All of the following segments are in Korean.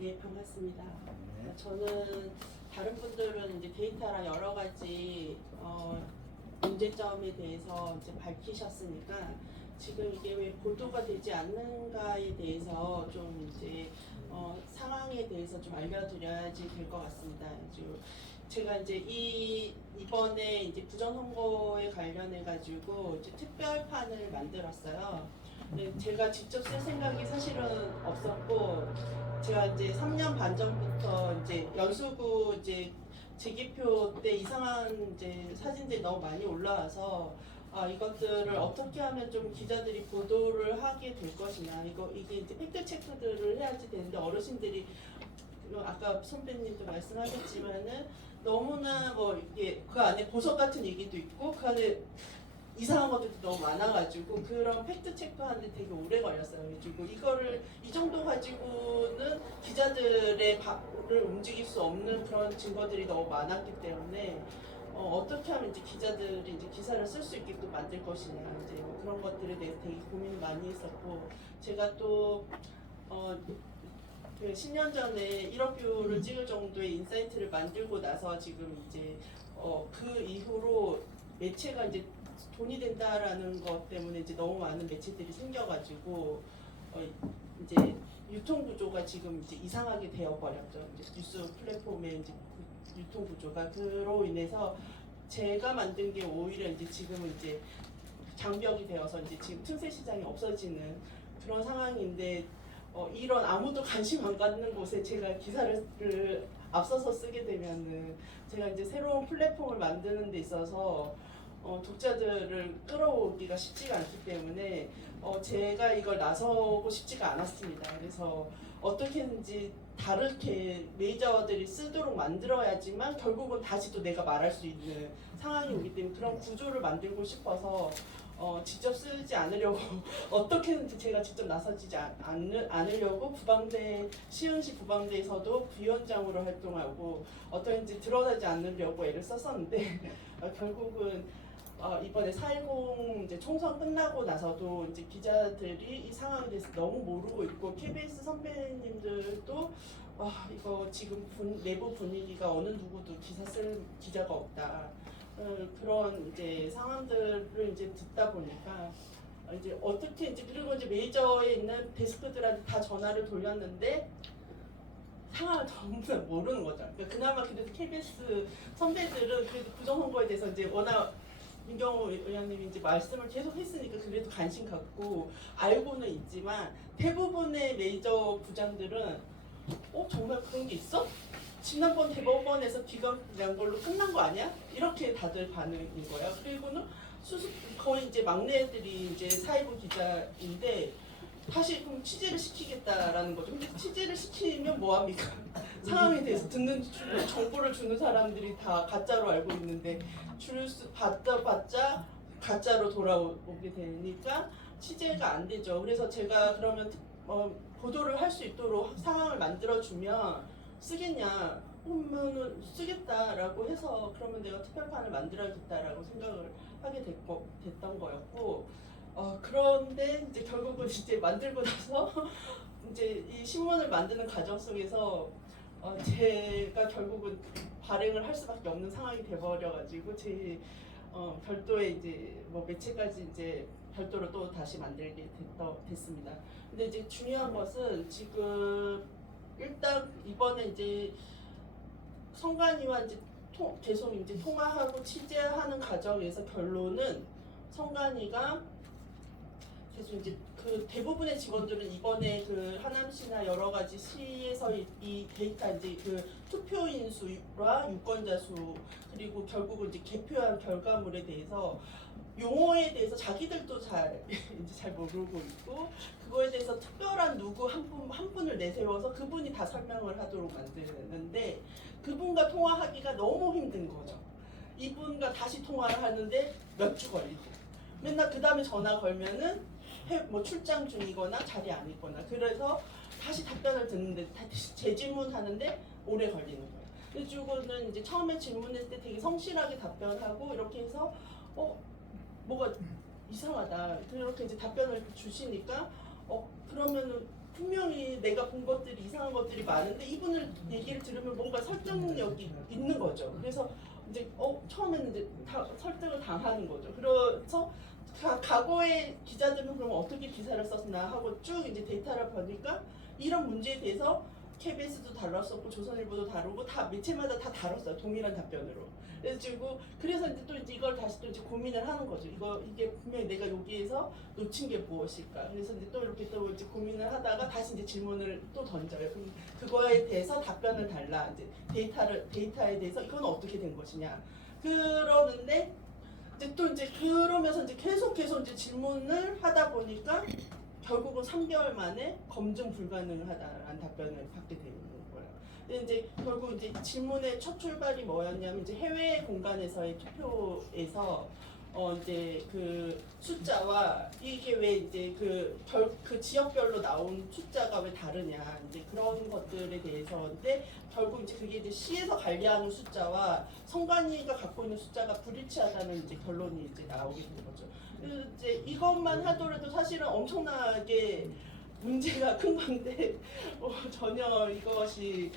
네, 반갑습니다. 저는 다른 분들은 이제 데이터랑 여러 가지 문제점에 대해서 이제 밝히셨으니까 지금 이게 왜 보도가 되지 않는가에 대해서 좀 이제 상황에 대해서 좀 알려드려야지 될 것 같습니다. 제가 이제 이번에 이제 부정 선거에 관련해 가지고 이제 특별판을 만들었어요. 근데 제가 직접 쓸 생각이 사실은 없었고, 제가 이제 3년 반 전부터 이제 연수구 이제 재개표 때 이상한 이제 사진들이 너무 많이 올라와서 이것들을 어떻게 하면 좀 기자들이 보도를 하게 될 것이냐, 이게 이제 팩트 체크들을 해야지 되는데, 어르신들이 아까 선배님도 말씀하셨지만은 너무나 뭐 이게 그 안에 보석 같은 얘기도 있고 그 안에 이상한 것들도 너무 많아가지고 그런 팩트 체크하는데 되게 오래 걸렸어요. 그리고 이거를 이 정도 가지고는 기자들의 발을 움직일 수 없는 그런 증거들이 너무 많았기 때문에 어떻게 하면 이제 기자들이 이제 기사를 쓸 수 있게끔 만들 것이냐, 이제 뭐 그런 것들에 대해서 되게 고민을 많이 했었고, 제가 또 그 10년 전에 1억 뷰를 찍을 정도의 인사이트를 만들고 나서 지금 이제 그 이후로 매체가 이제 돈이 된다라는 것 때문에 이제 너무 많은 매체들이 생겨가지고 이제 유통 구조가 지금 이제 이상하게 되어 버렸죠. 이제 뉴스 플랫폼의 이제 유통 구조가 그로 인해서 제가 만든 게 오히려 이제 지금은 이제 장벽이 되어서 이제 지금 틈새 시장이 없어지는 그런 상황인데, 이런 아무도 관심 안 갖는 곳에 제가 기사를 앞서서 쓰게 되면은 제가 이제 새로운 플랫폼을 만드는 데 있어서 독자들을 끌어오기가 쉽지가 않기 때문에 제가 이걸 나서고 싶지가 않았습니다. 그래서 어떻게든지 다르게 메이저들이 쓰도록 만들어야지만 결국은 다시 또 내가 말할 수 있는 상황이 오기 때문에 그런 구조를 만들고 싶어서 직접 쓰지 않으려고 어떻게든지 제가 직접 나서지 않으려고 시흥시 부방대에서도 부위원장으로 활동하고 어떻게든지 드러나지 않으려고 애를 썼었는데 결국은 이번에 4.10 이제 총선 끝나고 나서도 이제 기자들이 이 상황에 대해서 너무 모르고 있고, KBS 선배님들도 이거 지금 내부 분위기가 어느 누구도 기사 쓸 기자가 없다. 그런 이제 상황들을 이제 듣다 보니까 이제 어떻게 이제 그리고 이제 메이저에 있는 데스크들한테 다 전화를 돌렸는데 상황을 전부 모르는 거죠. 그러니까 그나마 그래도 KBS 선배들은 그래도 부정선거에 대해서 이제 워낙 민경호 의원님이 이제 말씀을 계속 했으니까 그래도 관심 갖고 알고는 있지만, 대부분의 메이저 부장들은 정말 그런 게 있어? 지난번 대법원에서 기각 난 걸로 끝난 거 아니야? 이렇게 다들 반응인 거야. 그리고는 거의 이제 막내들이 이제 사회부 기자인데 다시 그럼 취재를 시키겠다라는 거죠. 근데 취재를 시키면 뭐합니까? 상황에 대해서 듣는 정보를 주는 사람들이 다 가짜로 알고 있는데 받자 가짜로 돌아오게 되니까 취재가 안 되죠. 그래서 제가 그러면 보도를 할 수 있도록 상황을 만들어주면 쓰겠냐? 그러면은 쓰겠다라고 해서 그러면 내가 특별판을 만들어야겠다라고 생각을 하게 됐던 거였고, 그런데 이제 결국은 이제 만들고 나서 이제 이 신문을 만드는 과정 속에서 제가 결국은 발행을 할 수밖에 없는 상황이 돼버려가지고 제 별도의 이제 뭐 매체까지 이제 별도로 또 다시 만들게 됐습니다. 근데 이제 중요한 것은 지금 일단 이번에 이제 성관이와 이제 계속 이제 통화하고 취재하는 과정에서 결론은 성관이가 계속 이제 그 대부분의 직원들은 이번에 그 하남시나 여러 가지 시에서 이 데이터 이제 그 투표인 수와 유권자 수 그리고 결국은 이제 개표한 결과물에 대해서 용어에 대해서 자기들도 잘 모르고 있고, 그거에 대해서 특별한 누구 한 분을 내세워서 그분이 다 설명을 하도록 만드는데 그분과 통화하기가 너무 힘든 거죠. 이분과 다시 통화를 하는데 몇 주 걸리고, 맨날 그 다음에 전화 걸면은 뭐 출장 중이거나 자리 안 있거나, 그래서 다시 답변을 듣는데 다시 재질문하는데 오래 걸리는 거예요. 그래가지고는 이제 처음에 질문했을 때 되게 성실하게 답변하고 이렇게 해서 뭐가 이상하다. 그렇게 이제 답변을 주시니까 그러면은 분명히 내가 본 것들이 이상한 것들이 많은데 이분을 얘기를 들으면 뭔가 설득력이 있는 거죠. 그래서 이제 처음에는 이제 설득을 당하는 거죠. 그래서 과거의 기자들은 그러면 어떻게 기사를 썼나 하고 쭉 이제 데이터를 보니까 이런 문제에 대해서 KBS도 다뤘었고 조선일보도 다루고 다 매체마다 다 다뤘어요. 동일한 답변으로. 그래서 이제 이걸 다시 또 이제 고민을 하는 거죠. 이게 분명히 내가 여기에서 놓친 게 무엇일까. 그래서 이제 또 이렇게 또 이제 고민을 하다가 다시 이제 질문을 또 던져요. 그럼 그거에 대해서 답변을 달라. 이제 데이터에 대해서 이건 어떻게 된 것이냐. 그러는데 이제 그러면서 이제 계속해서 이제 질문을 하다 보니까 결국은 3개월 만에 검증 불가능하다라는 답변을 받게 되는 거예요. 근데 이제 결국 이제 질문의 첫 출발이 뭐였냐면 이제 해외 공간에서의 투표에서 이제 그 숫자와 이게 왜 이제 그 지역별로 나온 숫자가 왜 다르냐 이제 그런 것들에 대해서인데 결국 이제 그게 이제 시에서 관리하는 숫자와 선관위가 갖고 있는 숫자가 불일치하다는 이제 결론이 이제 나오게 된 거죠. 그래서 이제 이것만 하더라도 사실은 엄청나게 문제가 큰 건데 전혀 이것이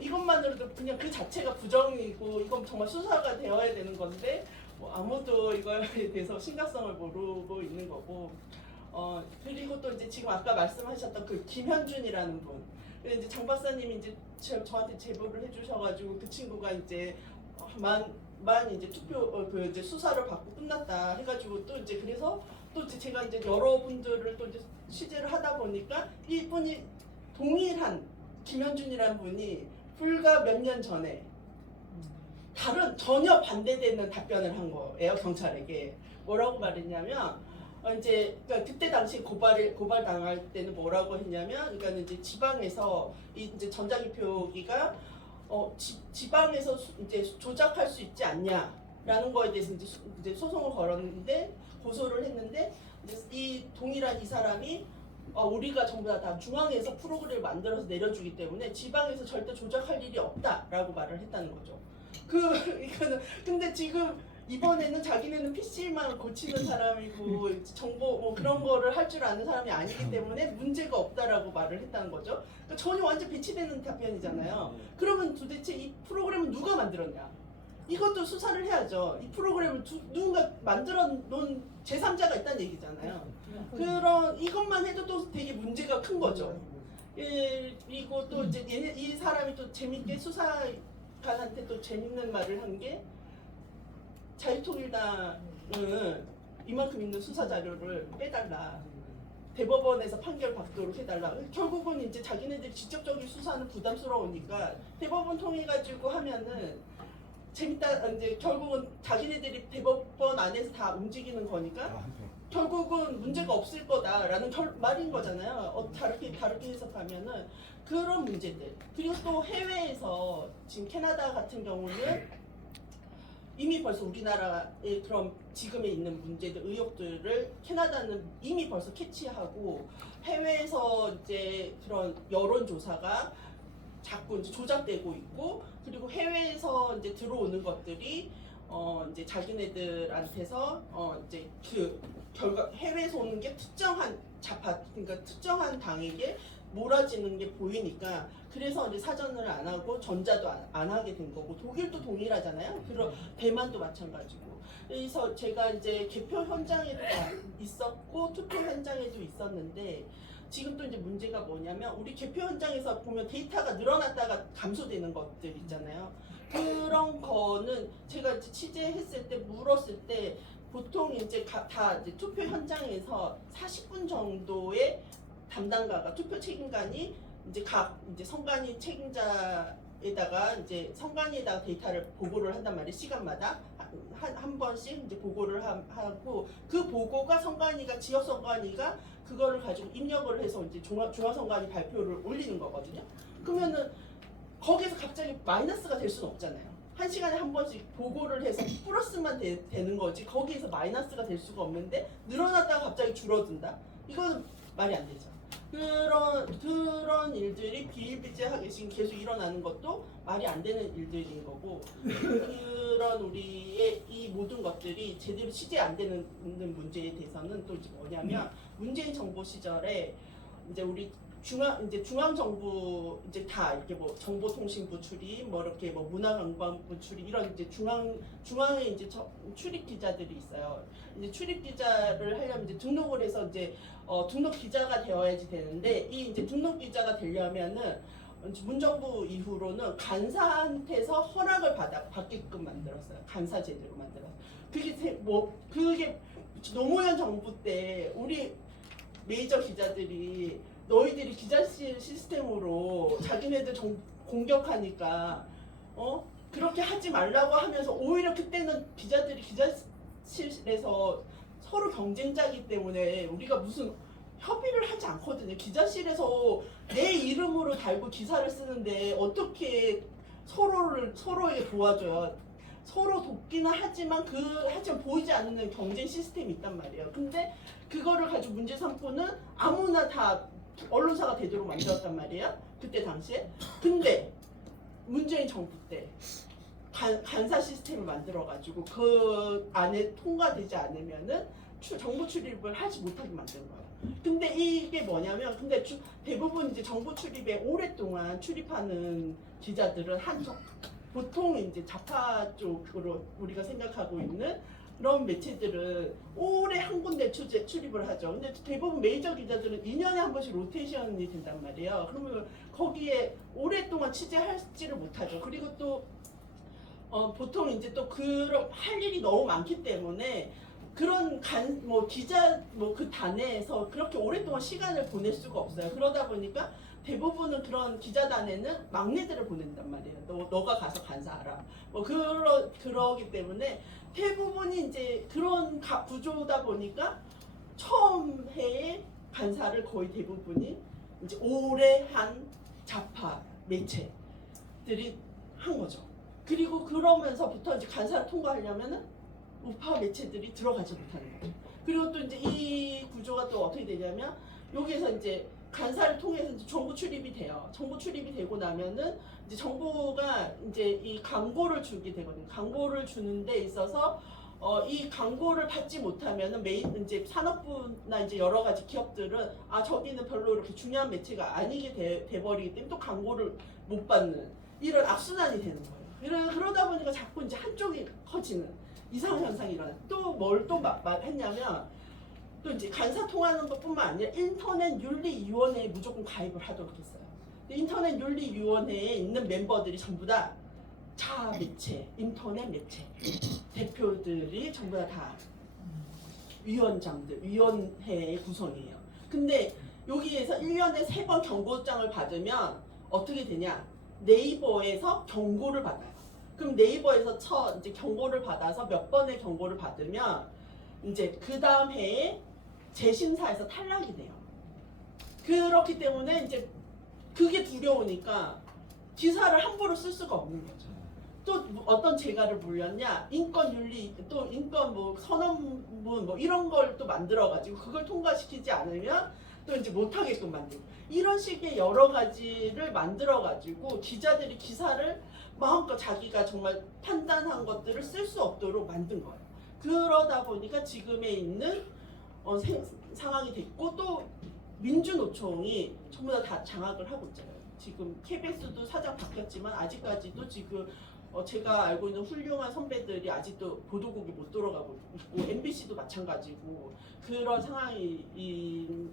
이것만으로도 그냥 그 자체가 부정이고 이건 정말 수사가 되어야 되는 건데 아무도 이거에 대해서 심각성을 모르고 있는 거고 그리고 또 이제 지금 아까 말씀하셨던 그 김현준이라는 분 이제 장 박사님이 이제 저한테 제보를 해주셔가지고 그 친구가 이제 만 이제 투표 그 이제 수사를 받고 끝났다 해가지고 또 이제 그래서 또 이제 제가 이제 여러분들을 또 이제 취재를 하다 보니까 이분이 동일한 김현준이라는 분이 불과 몇 년 전에 다른 전혀 반대되는 답변을 한 거예요. 경찰에게 뭐라고 말했냐면 이제 그러니까 그때 당시 고발 당할 때는 뭐라고 했냐면 그러니까 이제 지방에서 이제 전자기표기가 지방에서 이제 조작할 수 있지 않냐라는 거에 대해서 이제 소송을 걸었는데 고소를 했는데 이제 이 동일한 이 사람이 우리가 전부 다 중앙에서 프로그램을 만들어서 내려주기 때문에 지방에서 절대 조작할 일이 없다라고 말을 했다는 거죠. 이거는 근데 지금 이번에는 자기네는 PC만 고치는 사람이고 정보 뭐 그런 거를 할 줄 아는 사람이 아니기 때문에 문제가 없다라고 말을 했다는 거죠. 그러니까 전혀 완전 배치되는 답변이잖아요. 그러면 도대체 이 프로그램은 누가 만들었냐? 이것도 수사를 해야죠. 이 프로그램을 누군가 만들어 놓은 제3자가 있다는 얘기잖아요. 그런 이것만 해도 또 되게 문제가 큰 거죠. 그리고 또 이제 이 사람이 또 재밌게 수사관한테 또 재밌는 말을 한 게 자유통일당은 이만큼 있는 수사 자료를 빼달라. 대법원에서 판결 받도록 해달라. 결국은 이제 자기네들이 직접적인 수사는 부담스러우니까 대법원 통해가지고 하면은 재밌다. 이제 결국은 자기네들이 대법원 안에서 다 움직이는 거니까 결국은 문제가 없을 거다라는 말인 거잖아요. 다르게 해석하면은 그런 문제들. 그리고 또 해외에서 지금 캐나다 같은 경우는 이미 벌써 우리나라의 그런 지금에 있는 문제들, 의혹들을 캐나다는 이미 벌써 캐치하고 해외에서 이제 그런 여론조사가 자꾸 이제 조작되고 있고 그리고 해외에서 이제 들어오는 것들이 이제 자기네들한테서 이제 그 결과 해외에서 오는 게 특정한 좌파 그러니까 특정한 당에게 몰아지는 게 보이니까 그래서 이제 사전을 안 하고 전자도 안 하게 된 거고 독일도 동일하잖아요. 그런 대만도 마찬가지고. 그래서 제가 이제 개표 현장에도 있었고 투표 현장에도 있었는데 지금 또 이제 문제가 뭐냐면 우리 개표 현장에서 보면 데이터가 늘어났다가 감소되는 것들 있잖아요. 그런 거는 제가 취재했을 때 물었을 때 보통 이제 다 이제 투표 현장에서 40분 정도의 담당가가 투표 책임관이 이제 이제 선관위 책임자에다가 이제 선관위에다가 데이터를 보고를 한단 말이에요. 시간마다 한 번씩 이제 보고를 하고 그 보고가 선관위가 지역 선관위가 그거를 가지고 입력을 해서 이제 중앙선관위 발표를 올리는 거거든요. 그러면은 거기에서 갑자기 마이너스가 될 수는 없잖아요. 한 시간에 한 번씩 보고를 해서 플러스만 되는 거지 거기에서 마이너스가 될 수가 없는데 늘어났다가 갑자기 줄어든다? 이거는 말이 안 되죠. 그런 일들이 비일비재하게 지금 계속 일어나는 것도 말이 안 되는 일들인 거고, 그런 우리의 이 모든 것들이 제대로 취재 안 되는 문제에 대해서는 또 이제 뭐냐면, 문재인 정부 시절에 이제 우리 중앙 정부 이제 다 이렇게 뭐 정보통신부 출입, 뭐 이렇게 뭐 문화관광부 출입, 이런 이제 중앙에 이제 출입 기자들이 있어요. 이제 출입 기자를 하려면 이제 등록을 해서 이제 등록 기자가 되어야지 되는데, 이 이제 등록 기자가 되려면은 문정부 이후로는 간사한테서 허락을 받게끔 만들었어요. 간사 제도로 만들었어요. 그게 노무현 정부 때 우리 메이저 기자들이 너희들이 기자실 시스템으로 자기네들 공격하니까 그렇게 하지 말라고 하면서, 오히려 그때는 기자들이 기자실에서 서로 경쟁자이기 때문에 우리가 무슨 협의를 하지 않거든요. 기자실에서 내 이름으로 달고 기사를 쓰는데 어떻게 서로에게 도와줘요. 서로 돕기는 하지만 하지만 보이지 않는 경쟁 시스템이 있단 말이에요. 근데 그거를 가지고 문제 삼고는 아무나 다 언론사가 되도록 만들었단 말이에요. 그때 당시에. 근데 문재인 정부 때 간사 시스템을 만들어가지고 그 안에 통과되지 않으면은 정부 출입을 하지 못하게 만든 거예요. 근데 이게 뭐냐면, 근데 대부분 이제 정부 출입에 오랫동안 출입하는 기자들은 보통 이제 좌파 쪽으로 우리가 생각하고 있는 그런 매체들은 오래 한 군데 출입을 하죠. 근데 대부분 메이저 기자들은 2년에 한 번씩 로테이션이 된단 말이에요. 그러면 거기에 오랫동안 취재하지를 못하죠. 그리고 또 보통 이제 또 그런 할 일이 너무 많기 때문에 그런 기자 그 단에서 그렇게 오랫동안 시간을 보낼 수가 없어요. 그러다 보니까 대부분은 그런 기자단에는 막내들을 보낸단 말이에요. 너가 가서 간사하라. 그러기 때문에 대부분이 이제 그런 구조다 보니까 처음 해에 간사를 거의 대부분이 이제 오래 한 좌파 매체들이 한 거죠. 그리고 그러면서부터 이제 간사를 통과하려면은 우파 매체들이 들어가지 못하는 거죠. 그리고 또 이제 이 구조가 또 어떻게 되냐면, 여기에서 이제 간사를 통해서 이제 정부 출입이 돼요. 정부 출입이 되고 나면은 이제 정부가 이제 이 광고를 주게 되거든요. 광고를 주는 데 있어서 이 광고를 받지 못하면은 이제 산업부나 이제 여러 가지 기업들은 저기는 별로 이렇게 중요한 매체가 아니게 돼버리기 때문에 또 광고를 못 받는 이런 악순환이 되는 거예요. 그러다 보니까 자꾸 이제 한쪽이 커지는 이상한 현상이 일어나. 또 뭘 또 했냐면, 또 이제 간사 통하는 것뿐만 아니라 인터넷 윤리위원회에 무조건 가입을 하도록 했어요. 인터넷 윤리위원회에 있는 멤버들이 전부 다 매체, 인터넷 매체 대표들이 전부 다 위원회의 구성이에요. 근데 여기에서 1년에 3번 경고장을 받으면 어떻게 되냐? 네이버에서 경고를 받아요. 그럼 네이버에서 이제 경고를 받아서 몇 번의 경고를 받으면 이제 그 다음 해에 재심사에서 탈락이 돼요. 그렇기 때문에 이제 그게 두려우니까 기사를 함부로 쓸 수가 없는 거죠. 또 어떤 재가를 물렸냐? 인권윤리, 또 인권 선언문 이런 걸 또 만들어가지고 그걸 통과시키지 않으면 또 이제 못하게끔 만들고, 이런 식의 여러 가지를 만들어가지고 기자들이 기사를 마음껏 자기가 정말 판단한 것들을 쓸 수 없도록 만든 거예요. 그러다 보니까 지금에 있는 상황이 됐고, 또 민주노총이 전부 다 장악을 하고 있잖아요. 지금 KBS도 사장 바뀌었지만 아직까지도 지금 제가 알고 있는 훌륭한 선배들이 아직도 보도국이 못 돌아가고 있고, MBC도 마찬가지고 그런 상황인데,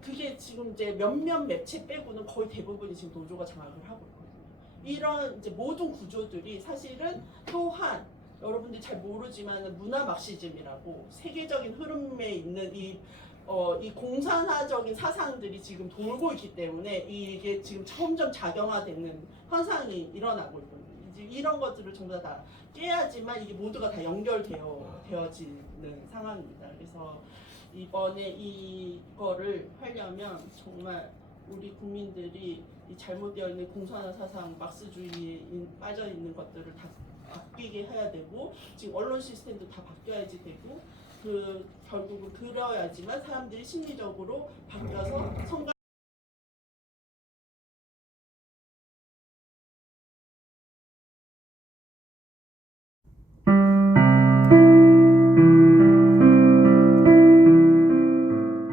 그게 지금 이제 몇몇 매체 빼고는 거의 대부분이 지금 노조가 장악을 하고 있거든요. 이런 이제 모든 구조들이 사실은 또한 여러분들이 잘 모르지만 문화 막시즘이라고 세계적인 흐름에 있는 이 공산화적인 사상들이 지금 돌고 있기 때문에 이게 지금 점점 작용화되는 현상이 일어나고 있거든요. 이제 이런 것들을 전부 다 깨야지만 이게 모두가 다 연결되어지는 상황입니다. 그래서 이번에 이거를 하려면 정말 우리 국민들이 이 잘못되어 있는 공산화 사상, 막스주의에 빠져 있는 것들을 다 바뀌게 해야 되고, 지금 언론 시스템도 다 바뀌어야지 되고, 결국은 그래야지만 사람들이 심리적으로 바뀌어서 성과